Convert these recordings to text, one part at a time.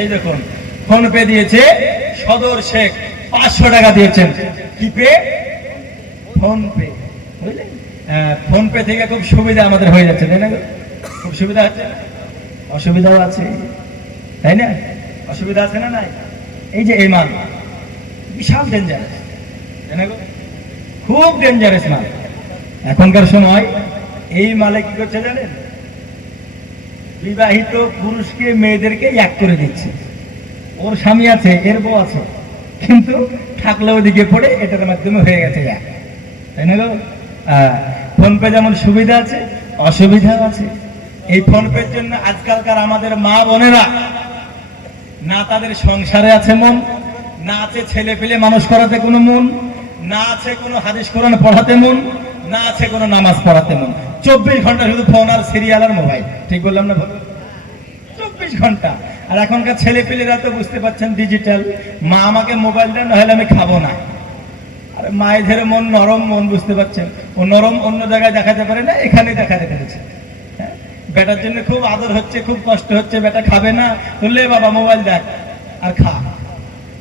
এই দেখুন phone pay দিয়েছে সদর শেখ, পাঁচশো টাকা দিয়েছেন। কি পে? ফোন পে বুঝলেন ফোন পে থেকে খুব সুবিধা আমাদের হয়ে যাচ্ছে, তাই না খুব সুবিধা না? অসুবিধাও আছে। তাই না? অসুবিধা আছে না নাই? এই যে এই মাল, বিশাল ডেঞ্জারাস তাই না? খুব ডেঞ্জারাস মাল। এখনকার সময় এই মালে কি করছে জানেন? বিবাহিত পুরুষকে মেয়েদেরকে এক করে দিচ্ছে। ওর স্বামী আছে, এর বউ আছে। কিন্তু থাকলে ওদিকে পড়ে, এটার মাধ্যমে হয়ে গেছে এক। তাই না গো? ফোন পে যেমন সুবিধা আছে, অসুবিধাও আছে। এই ফোন পের জন্য আজকালকার আমাদের মা বোনেরা, না তাদের সংসারে আছে মন, না আছে ছেলে পেলে মানুষ করাতে কোনো মন, না আছে কোনো হাদিস কোরআন পড়াতে মন, না আছে কোনো নামাজ পড়াতে মন। চব্বিশ ঘণ্টা শুধু ফোন আর সিরিয়াল আর মোবাইল ঠিক বললাম না চব্বিশ ঘণ্টা। আর এখনকার ছেলে পেলেরা তো বুঝতে পারছেন ডিজিটাল মা আমাকে মোবাইল দেন নাহলে আমি খাব না। আরে মায়েদের মন নরম, মন বুঝতে পারছেন? ও নরম অন্য জায়গায় দেখাতে পারে না, এখানে দেখাতে পেরেছে। হ্যাঁ? বেটার জন্য খুব আদর হচ্ছে, খুব কষ্ট হচ্ছে, বেটা খাবে না। বললে বাবা মোবাইল দেখ, আর খা।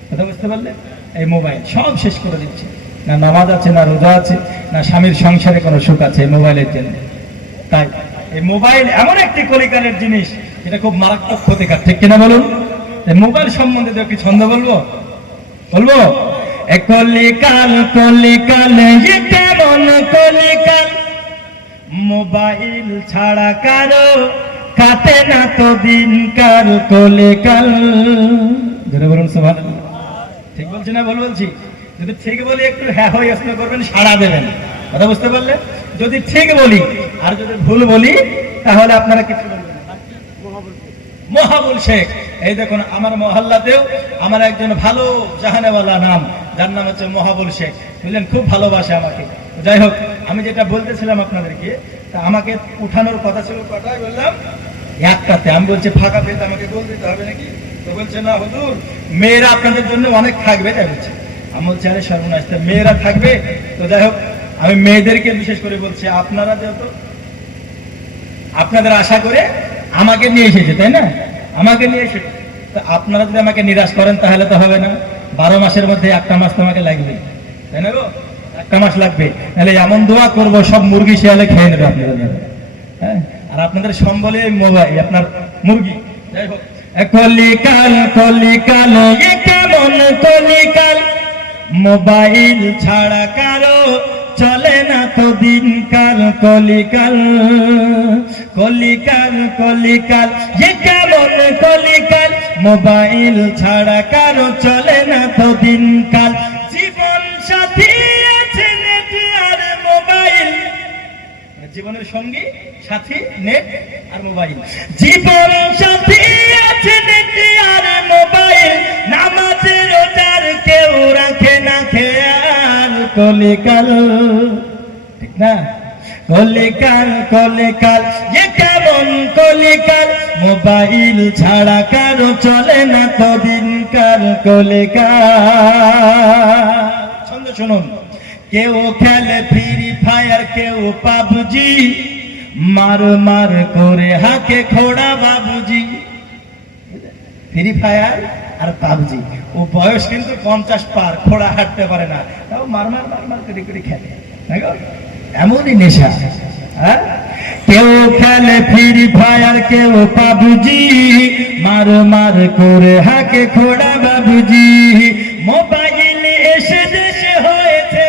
কথা বুঝতে পারলে? এই মোবাইল সব শেষ করে দিচ্ছে। না নামাজ আছে, না রোজা আছে, না স্বামীর সংসারে কোনো সুখ আছে মোবাইলের জন্য। তাই এই মোবাইল এমন একটি কলিকালের জিনিস, এটা খুব মারাত্মক ক্ষতিকার। ঠিক কিনা বলুন? মোবাইল সম্বন্ধে তো কি ছন্দ বলব? বলব? কলিকাল কলিকাল কলিকাল। মোবাইল ছাড়া কারও কাটে না তো দিনকার কলিকাল। ধরে বলুন সোভান ঠিক বলছি না, ভুল বলছি? যদি ঠিক বলি, একটু হ্যাঁ হয়ে আসলে করবেন, সাড়া দেবেন। কথা বুঝতে পারলে? যদি ঠিক বলি আর যদি ভুল বলি, তাহলে আপনারা কিছু বলবেন মহাবুল শেখ, এই দেখুন, আমার মহল্লাতেও আমার একজন ভালো জাহানেওয়ালা নাম, যার নাম হচ্ছে মহাবুল শেখ। বুঝলেন? খুব ভালোবাসে আমাকে। যাই হোক, আমি যেটা বলতেছিলাম আপনাদেরকে, তা আমাকে উঠানোর কথা ছিল কটায়? বললাম, একটাতে। আমি বলছি, ফাঁকা পেতে আমাকে গোল দিতে হবে নাকি? তো বলছে, না, হুজুর, মেয়েরা আপনাদের জন্য অনেক থাকবে। তাই বলছে। আমি বলছি, আরে সর্বনাশ মেয়েরা থাকবে? তো যাই হোক, আমি মেয়েদেরকে বিশেষ করে বলছি, আপনারা যেহেতু আপনাদের আশা করে আমাকে নিয়ে এসেছে, তাই না? আমাকে নিয়ে এসেছে। তো আপনারা যদি আমাকে নিরাশ করেন, তাহলে তো হবে না। বারো মাসের মধ্যে একটা মাস তোমাকে লাগবে। তাই না গো? একটা মাস লাগবে। তাহলে এমন দোয়া করব, সব মুরগি শিয়ালে খেয়ে নেবে আপনাদের হ্যাঁ? আর আপনাদের সম্বলে মোবাইল, আপনার মুরগি। মোবাইল ছাড়া কারও চলে না তো দিনকাল কলিকাল। কলিকাল কলিকাল, যে কেমন কলিকাল। মোবাইল ছাড়া কারও চলে না তো দিনকাল। জীবন সাথী আছে নেট আর মোবাইল। জীবনের সঙ্গী, সাথী নেট আর মোবাইল। জীবন সাথী আছে নেট আর মোবাইল। নামাজের রোজার কেউ রাখে না খেয়াল। কলিকাল ঠিক না, কলিকাল কলিকাল, যে কেমন কলিকাল, মোবাইল ছাড়া কারও চলে না তো দিনকাল কলিকাল। ছন্দ শুনুন, কেউ খেলে ফ্রি ফায়ার কেউ পাবজি, মার মার করে হাকে খোড়া বাবুজি। ফ্রি ফায়ার আর পাবজি। ও বয়স কিন্তু পঞ্চাশ পার খোড়া হাঁটতে পারে না। তাও মার মার মার মার করে করে খেলে। এমনই নেশা। হ্যাঁ? কেউ খেলে ফ্রি ফায়ার কেউ পাবুজি। মার মার করে হাকে খোড়া বাবুজি। মোবাইল এসে দেশে হয়েছে?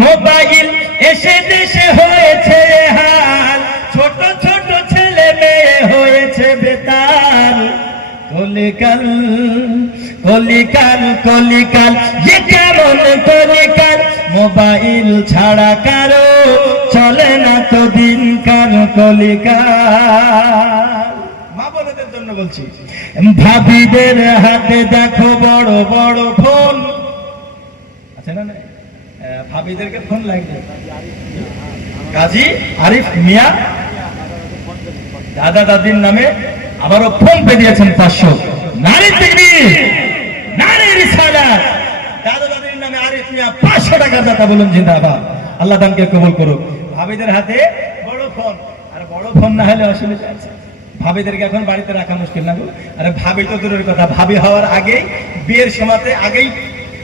মোবাইল এসে কলিকাল কলিকাল কলিকাল, যে কেমন কলিকাল? মোবাইল ছাড়া কারও চলে না তো দিনকাল কলিকাল? মা বোনদের জন্য বলছি, ভাবিদের হাতে দেখো বড় বড় ফোন। আছে না ভাবিদেরকে ফোন লাগবে কাজী আরিফ মিয়া। দাদা দাদির নামে আবারও ফোন পে দিয়েছেন পাঁচশো নারী দিবি নারী রিসালাত দাদা নামে পাঁচশো টাকা দাতা বলুন, জিন্দাবাদ। আল্লাহ দানকে কবুল করুক। ভাবিদের হাতে বড় ফোন। আর বড় ফোন না হলে অসুবিধা আছে। ভাবিদেরকে এখন বাড়িতে রাখা মুশকিল না? আরে ভাবি তো দূরের কথা। ভাবি হওয়ার আগেই, বিয়ের সময়তে আগেই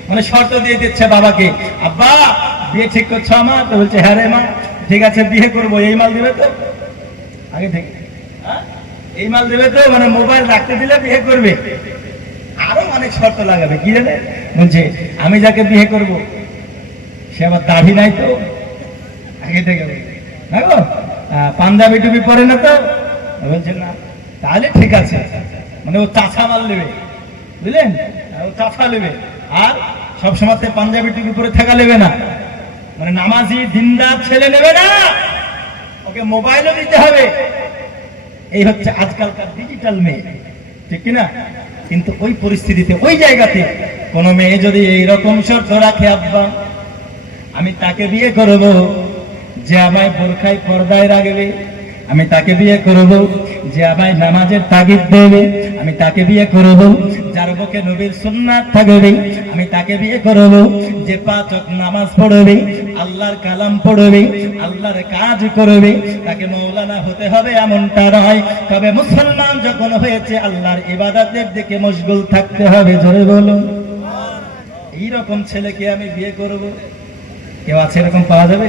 মানে শর্ত দিয়ে দিচ্ছে বাবাকে। আব্বা, বিয়ে ঠিক করছ আমার তো বলছে হ্যাঁ রে মা, ঠিক আছে, বিয়ে করব। এই মাল দিবে তো? আগে হ্যাঁ? এই মাল দেবে তো মানে মোবাইল রাখতে দিলে বিয়ে করবে। আরও অনেক শর্ত লাগাবে কি জানে? বলছে আমি যাকে বিয়ে করব সে আবার দাড়ি নাই তো। আগে থেকে আহ, পাঞ্জাবি টুপি পরে না তো? বলছে না তাহলে ঠিক আছে। মানে ও চাষা মাল নেবে বুঝলেন? ও চাষা নেবে। আর সবসময় পাঞ্জাবি টুপি পরে থাকা নেবে না। মানে নামাজি দিনদার ছেলে নেবে না। ওকে মোবাইলও দিতে হবে। এই হচ্ছে আজকালকার ডিজিটাল মেয়ে, ঠিক কিনা? কিন্তু ওই পরিস্থিতিতে, ওই জায়গাতে কোনো মেয়ে যদি এইরকম শর্ত রাখে, আব্বা, আমি তাকে বিয়ে করব যে আমায় বোরখায় পর্দায় রাখবে, আমি তাকে বিয়ে করব যে আমায় নামাজের তাগিদ দেবে, আমি তাকে বিয়ে করব যার বুকে নবীর সুন্নাত থাকবে, আমি তাকে বিয়ে করব যে পাঁচ ওয়াক্ত নামাজ পড়বে আল্লাহর কালাম পড়বে, আল্লাহর কাজ করবে, তাকে মৌলানা হতে হবে এমনটা নয়। তবে মুসলমান যখন হয়েছে, আল্লাহর ইবাদতের দিকে মশগুল থাকতে হবে, জোরে বলুন। এইরকম ছেলেকে আমি বিয়ে করব। কেউ আছে এরকম পাওয়া যাবে?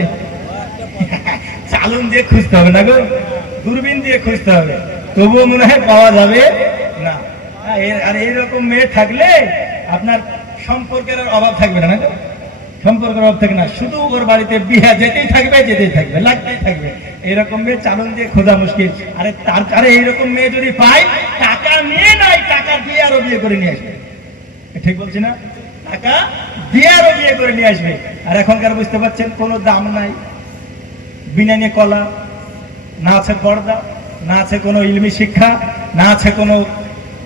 চালুন দিয়ে খুঁজতে হবে না গো, দূরবীন দিয়ে খুঁজতে হবে। তবুও মনে হয় পাওয়া যাবে না। আর এইরকম মেয়ে থাকলে আপনার সম্পর্কের অভাব থাকবে না? সম্পর্কের অভাব না, শুধু ওর বাড়িতে বিয়ে যেতেই থাকবে যেতেই থাকবে, লাগতেই থাকবে। এরকম মেয়ে চালন দিয়ে খোঁজা মুশকিল। আরে তার, আরে এইরকম মেয়ে যদি পাই, টাকা নিয়ে নাই, টাকা দিয়ে আরও বিয়ে করে নিয়ে আসবে। ঠিক বলছি না? টাকা দিয়ে আরও বিয়ে করে নিয়ে আসবে। আর এখনকার বুঝতে পারছেন, কোনো দাম নাই। বিনানি কলা, না আছে পর্দা, না আছে কোনো ইলমি শিক্ষা, না আছে কোনো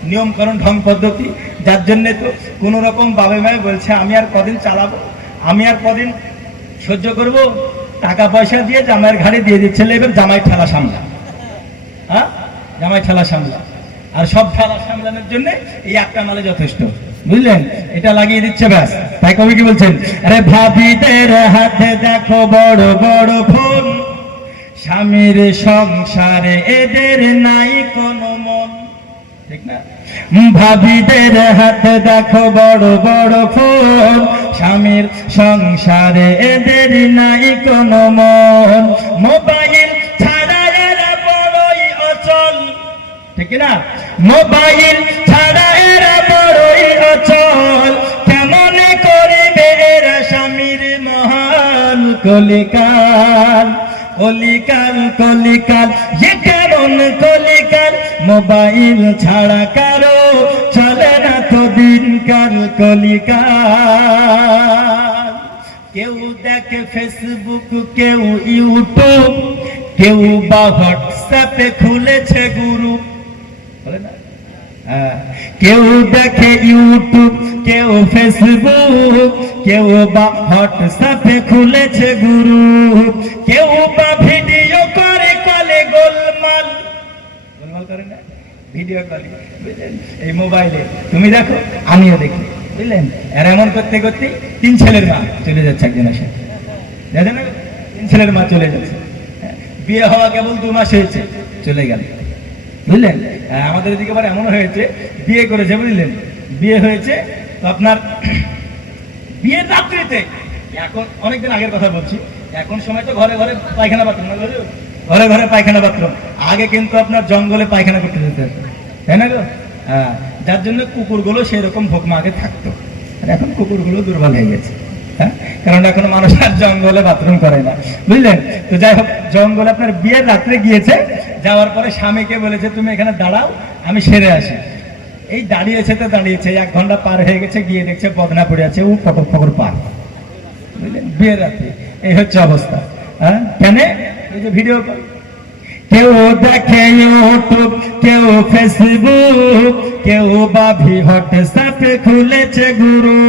নিয়মকরণ ঢং পদ্ধতি। যার জন্যে তো কোনো রকম বাবে মায়ে বলছে, আমি আর কদিন চালাবো? আমি আর কদিন সহ্য করব, টাকা পয়সা দিয়ে জামাইয়ের ঘাড়ে দিয়ে দিচ্ছে এবার জামাই ঠেলা সামলা। হ্যাঁ? জামাই ঠেলা সামলা। আর সব ঠেলা সামলানোর জন্য এই একটা মালে যথেষ্ট। বুঝলেন? এটা লাগিয়ে দিচ্ছে ব্যাস। তাই কবি কি বলছেন? আরে ভাবিদের হাতে দেখো বড় বড় ফোন। স্বামীর সংসারে এদের নাই কোনো মন। ঠিক না? ভাবিদের হাতে দেখো বড় বড় ফোন। স্বামীর সংসারে এদের নাই কোনো মন। মোবাইল অচল। মোবাইল ছাড়া এরা বড়ই অচল। কেমন করিবে এরা স্বামীর মহান কলিকাল? কলিকাল কলিকাল, এ কেমন কলিকাল? মোবাইল ছাড়া কারও চলে না তো দিনকাল কলিকাল। কেউ দেখে ফেসবুক কেউ ইউটিউব কেউ বা হোয়াটসঅ্যাপে খুলেছে বলে হ্যাঁ, কেউ দেখে ইউটিউব কেউ ফেসবুক কেউ বা হোয়াটসঅ্যাপে খুলেছে গ্রুপ কেউ বা ভিডিও করে কলে গোলমাল। গোলমাল করে না? ভিডিও কলে। এই মোবাইলে। তুমি দেখো আমিও দেখি। বুঝলেন? আর এমন করতে করতে তিন ছেলের মা চলে যাচ্ছে একজনের সাথে তিন ছেলের মা চলে যাচ্ছে। হ্যাঁ, বিয়ে হওয়া কেবল দু মাস হয়েছে চলে গেল। বুঝলেন? আমাদের এদিকে আবার এমন হয়েছে বিয়ে করেছে বুঝলেন? বিয়ে হয়েছে তো আপনার বিয়ের রাত্রিতে এখন অনেকদিন আগের কথা বলছি এখন সময় তো ঘরে ঘরে পায়খানা বাথরুম? ঘরে ঘরে পায়খানা বাথরুম। আগে কিন্তু আপনার জঙ্গলে পায়খানা করতে যেতে। তাই না গো? হ্যাঁ, যার জন্য কুকুরগুলো সেই রকম ভোকমা আগে থাকতো। আর এখন কুকুরগুলো দুর্বল হয়ে গেছে হ্যাঁ? কারণ এখন মানুষ আর জঙ্গলে বাথরুম করে না, বুঝলেন? তো যাই হোক, জঙ্গলে আপনার বিয়ের রাত্রে গিয়েছে, যাওয়ার পরে স্বামীকে বলেছে, তুমি এখানে দাঁড়াও, আমি সেরে আসি। এই দাঁড়িয়েছে তো দাঁড়িয়েছে, এক ঘণ্টা পার হয়ে গেছে, গিয়ে দেখছে বদনা পড়ে আছে ও ফটক ফকর পার বুঝলেন? বিয়ের রাত্রে, এই হচ্ছে অবস্থা হ্যাঁ? কেন? এই যে ভিডিও কেউ দেখে ইউটিউব কেউ ফেসবুক কেউ বা ভি হোয়াটসঅ্যাপে খুলেছে গুরু,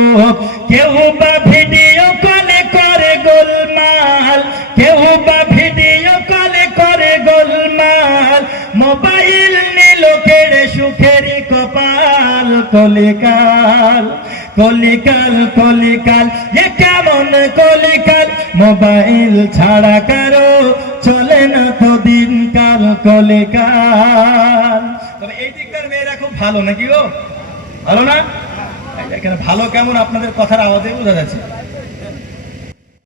কেউ বা ভিডিও কলে করে গোলমাল, কেউ বা ভিডিও কলে করে গোলমাল, মোবাইল নিল কেড়ে সুখেরই কপাল, কলিকাল কলিকাল কলিকাল, এ কেমন কলিকাল? মোবাইল ছাড়া কারও চলে না কাল তবে এই দিককার মেয়েরা খুব ভালো, নাকি গো? ভালো না? এই দেখেন ভালো কেমন আপনাদের কথার আওয়াজে বোঝা যাচ্ছে।